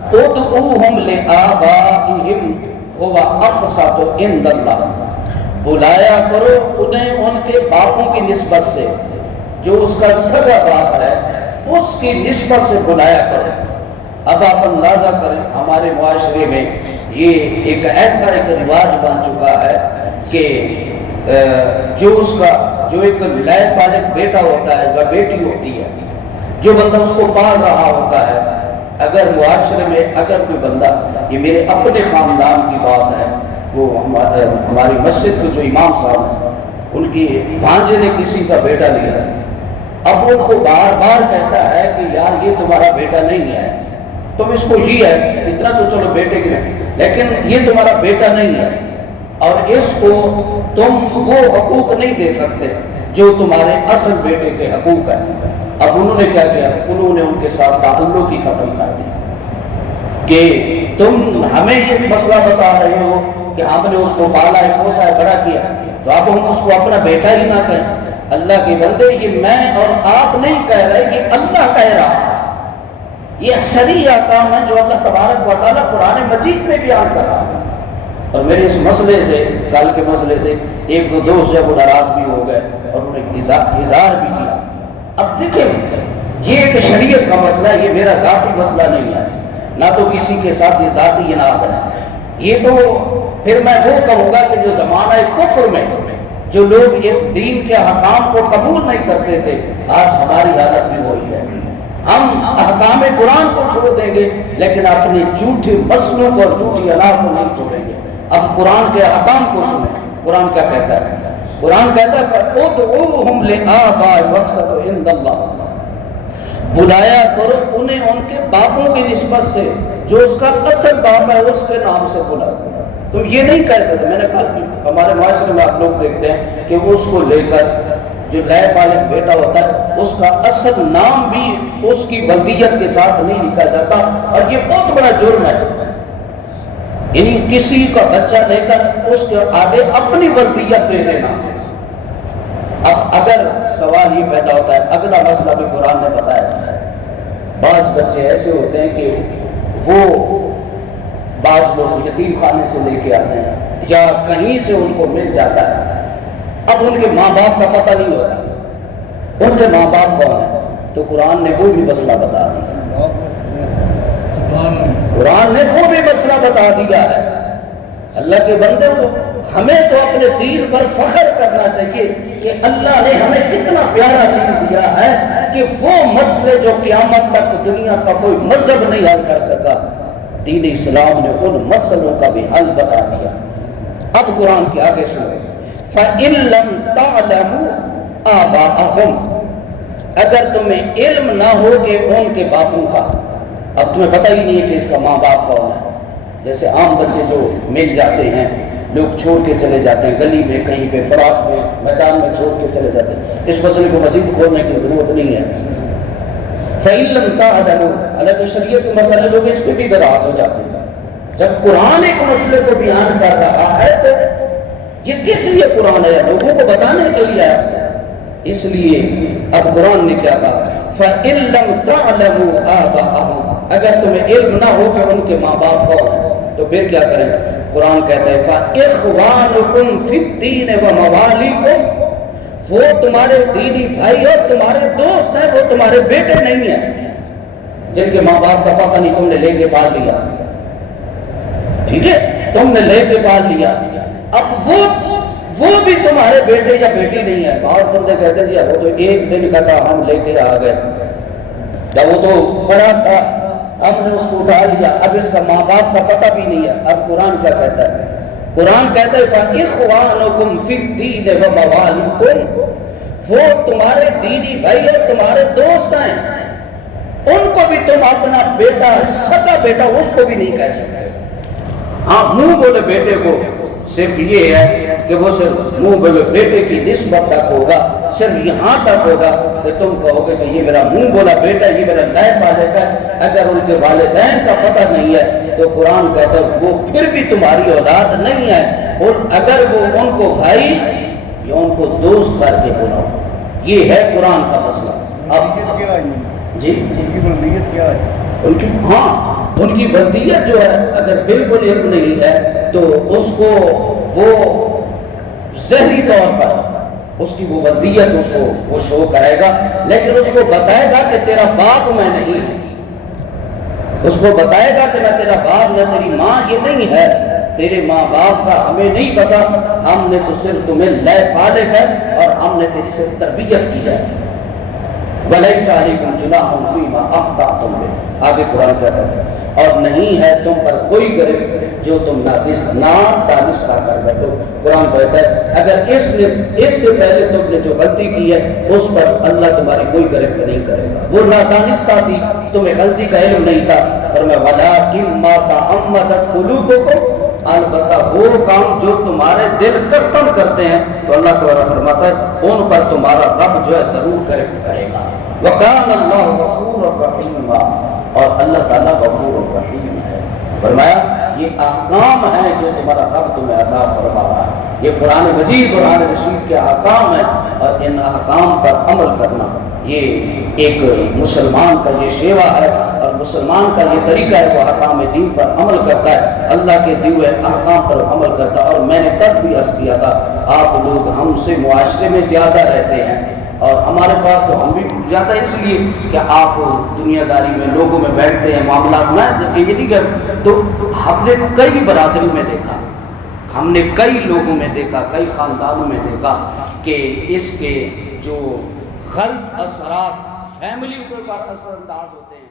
ادعوہم لآبائہم هو اقسط عند اللہ، بلایا کرو انہیں ان کے باپوں کی نسبت سے، جو اس کا سگا باپ ہے اس کی نسبت سے بلایا کرو۔ اب آپ اندازہ کریں ہمارے معاشرے میں یہ ایک ایسا ایک رواج بن چکا ہے کہ جو ایک لائق بالغ بیٹا ہوتا ہے یا بیٹی ہوتی ہے، جو بندہ اس کو پال رہا ہوتا ہے، اگر معاشرے میں اگر کوئی بندہ، یہ میرے اپنے خاندان کی بات ہے، وہ ہماری مسجد کے جو امام صاحب ہیں ان کی بھانجے نے کسی کا بیٹا لیا ہے، اب وہ کو بار بار کہتا ہے کہ یار یہ تمہارا بیٹا نہیں ہے، تم اس کو یہ ہے، اتنا تو چلو بیٹے کی نہیں، لیکن یہ تمہارا بیٹا نہیں ہے اور اس کو تم وہ حقوق نہیں دے سکتے جو تمہارے اصل بیٹے کے حقوق ہیں۔ اب انہوں نے کیا کیا؟ انہوں نے ان کے ساتھ تعلق ہی ختم کر دیا کہ تم ہمیں یہ مسئلہ بتا رہے ہو کہ ہم نے اس کو پالا ہے، پوسا ہے، بڑا کیا، تو اب ہم اس کو اپنا بیٹا ہی نہ کہیں۔ اللہ کے بندے، یہ میں اور آپ نہیں کہہ رہے، یہ اللہ کہہ رہا ہے، یہ شرعی احکام ہے جو اللہ تبارک و تعالیٰ قرآن مجید میں بیان کر رہا ہے۔ اور میرے اس مسئلے سے، کل کے مسئلے سے ایک دو دوست جب وہ ناراض بھی ہو گئے اور انہوں نے اظہار بھی کیا۔ اب دیکھیں، یہ ایک شریعت کا مسئلہ ہے، یہ میرا ذاتی مسئلہ نہیں ہے، نہ تو کسی کے ساتھ یہ ذاتی اناد ہے، یہ تو پھر میں وہ کہوں گا کہ جو زمانہ کفر میں جو لوگ اس دین کے احکام کو قبول نہیں کرتے تھے، آج ہماری حالت بھی وہی ہے۔ ہم احکام قرآن کو چھوڑ دیں گے لیکن اپنے جھوٹے مسئلوں کو اور جھوٹی انا کو نہیں چھوڑیں گے۔ اب قرآن کے احکام کو سنیں، قرآن کیا کہتا ہے؟ قرآن کہتا ہے فَأُدْعُوهُمْ لِآبَائِهِمْ وَاقْسِطُوا عِندَ اللَّهِ، بلایا کرو انہیں ان کے باپوں کی نسبت سے، جو اس کا اصل باپ ہے اس کے نام سے بلاؤ۔ تم یہ نہیں کہہ سکتے، میں نے کل بھی ہمارے معاشرے میں آپ لوگ دیکھتے ہیں کہ وہ اس کو لے کر جو لائق بالغ بیٹا ہوتا ہے اس کا اصل نام بھی اس کی ولدیت کے ساتھ نہیں لکھا جاتا، اور یہ بہت بڑا جرم ہے۔ یعنی کسی کا بچہ لے کر اس کے آگے اپنی ولدیت دے دینا۔ اب اگر سوال یہ پیدا ہوتا ہے، اگلا مسئلہ بھی قرآن نے بتایا، بعض بچے ایسے ہوتے ہیں کہ وہ بعض لوگ یتیم خانے سے لے کے آتے ہیں یا کہیں سے ان کو مل جاتا ہے، اب ان کے ماں باپ کا پتہ نہیں ہوتا ان کے ماں باپ کون ہیں، تو قرآن نے وہ بھی مسئلہ بتا دیا، قرآن نے وہ بھی مسئلہ بتا دیا ہے۔ اللہ کے بندے کو ہمیں تو اپنے دین پر فخر کرنا چاہیے کہ اللہ نے ہمیں کتنا پیارا دین دیا ہے کہ وہ مسئلے جو قیامت تک دنیا کا کوئی مذہب نہیں حل کر سکا، دین اسلام نے ان مسئلوں کا بھی حل بتا دیا۔ اب قرآن کے آگے سنیں، فَإِن لَمْ تَعْلَمُوا آبَاءَهُمْ، اگر تمہیں علم نہ ہو کہ ان کے باپوں کا، اب تمہیں پتہ ہی نہیں ہے کہ اس کا ماں باپ کون ہے، جیسے عام بچے جو مل جاتے ہیں، لوگ چھوڑ کے چلے جاتے ہیں گلی میں، کہیں پہ برات میں، میدان میں چھوڑ کے چلے جاتے ہیں، اس مسئلے کو مزید کھولنے کی ضرورت نہیں ہے۔ فَإِن لَمْ تَعْلَمُوا، حالانکہ شریعت کے مسئلے لوگ اس پہ بھی ناراض ہو جاتے ہیں، جب قرآن ایک مسئلے کو بیان کر رہا ہے تو یہ کس لیے قرآن ہے؟ لوگوں کو بتانے کے لیے ہے۔ اس لیے اب قرآن نے کیا کہا، فَإِن لَمْ تَعْلَمُوا آبَاءَهُمْ، اگر تمہیں علم نہ ہو کہ ان کے ماں باپ کون ہیں تو پھر کیا کریں؟ قرآن کہتا ہے فَإِخْوَانُكُمْ فِي الدِّينِ وَمَوَالِيكُمْ، وہ تمہارے دینی بھائی اور تمہارے دوست ہیں، وہ تمہارے بیٹے نہیں ہیں جن کے ماں باپ کا پتہ نہیں، تم نے لے کے پال لیا، ٹھیک ہے، تم نے لے کے پال لیا، اب وہ بھی تمہارے بیٹے یا بیٹی نہیں ہے۔ بعض بندے کہتے ہیں جی وہ تو ایک دن کا تھا، ہم لے کے آ گئے، جب وہ تو بڑا تھا ہم نے اس کو اٹھا لیا، اب اس کا ماں باپ کا پتہ بھی نہیں ہے۔ اب قرآن کیا کہتا ہے؟ قرآن کہتا ہے فَإِخْوَانُكُمْ فِي الدِّينِ وَمَوَالِيكُمْ، وہ تمہارے دینی بھائی اور تمہارے دوست ہیں، ان کو بھی تم اپنا بیٹا، سگا بیٹا اس کو بھی نہیں کہہ سکتے۔ ہاں منہ بولے بیٹے کو صرف یہ ہے کہ وہ صرف منہ بولے بیٹے کی نسبت تک ہوگا، صرف یہاں تک ہوگا کہ تم کہو گے کہ یہ میرا منہ بولا بیٹا، یہ میرا لائق بالغ ہے۔ اگر ان کے والدین کا پتہ نہیں ہے تو قرآن کہتا ہے وہ پھر بھی تمہاری اولاد نہیں ہے، اور اگر وہ ان کو بھائی یا ان کو دوست کر کے بلاؤ، یہ ہے قرآن کا مسئلہ۔ اب جی ان کی، ہاں ان کی وردیت جو ہے اگر بالکل علم نہیں ہے تو اس کو وہ ظاہری طور پر اس کی وہ وردیت اس کو وہ شو کرے گا، لیکن اس کو بتائے گا کہ تیرا باپ میں نہیں، اس کو بتائے گا کہ میں تیرا باپ نہ تیری ماں یہ نہیں ہے، تیرے ماں باپ کا ہمیں نہیں پتا، ہم نے تو صرف تمہیں لے پالے ہے اور ہم نے تیری سے تربیت کی ہے۔ وَلَيْسَ عَلَيْكُمْ جُنَاحٌ فِيمَا أَخْطَأْتُمْ بِهِ، آگے قرآن کہتا ہے اور نہیں ہے تم پر کوئی گرفت جو تم نادانستہ کا کر بیٹھو۔ قرآن کہتا ہے اگر اس سے پہلے تم نے جو غلطی کی ہے اس پر اللہ تمہاری کوئی گرفت نہیں کرے گا، وہ نادانستہ تھی، تمہیں غلطی کا علم نہیں تھا۔ فرمایا وَلَٰكِن مَّا تَعَمَّدَتْ قُلُوبُكُمْ، البتہ وہ کام جو تمہارے دل قصداً کرتے ہیں تو اللہ تعالیٰ فرماتا ہے ان پر تمہارا رب جو ہے ضرور گرفت کرے گا۔ وَكَانَ اللَّهُ غَفُورًا رَحِيمًا، اور اللہ تعالیٰ غفور الرحیم ہے۔ فرمایا یہ احکام ہیں جو تمہارا رب تمہیں عطا فرما رہا ہے، یہ قرآن مجید قرآن رشید کے احکام ہیں، اور ان احکام پر عمل کرنا یہ ایک مسلمان کا یہ شیوا ہے، اور مسلمان کا یہ طریقہ ہے وہ احکام دین پر عمل کرتا ہے، اللہ کے دیے احکام پر عمل کرتا ہے۔ اور میں نے تب بھی عرض کیا تھا آپ لوگ ہم سے معاشرے میں زیادہ رہتے ہیں، اور ہمارے پاس تو ہم بھی زیادہ اس لیے کہ آپ دنیا داری میں لوگوں میں بیٹھتے ہیں، معاملات میں یہ نہیں کر، تو ہم نے کئی برادری میں دیکھا، ہم نے کئی لوگوں میں دیکھا، کئی خاندانوں میں دیکھا کہ اس کے جو غلط اثرات فیملی کے اوپر اثر انداز ہوتے ہیں۔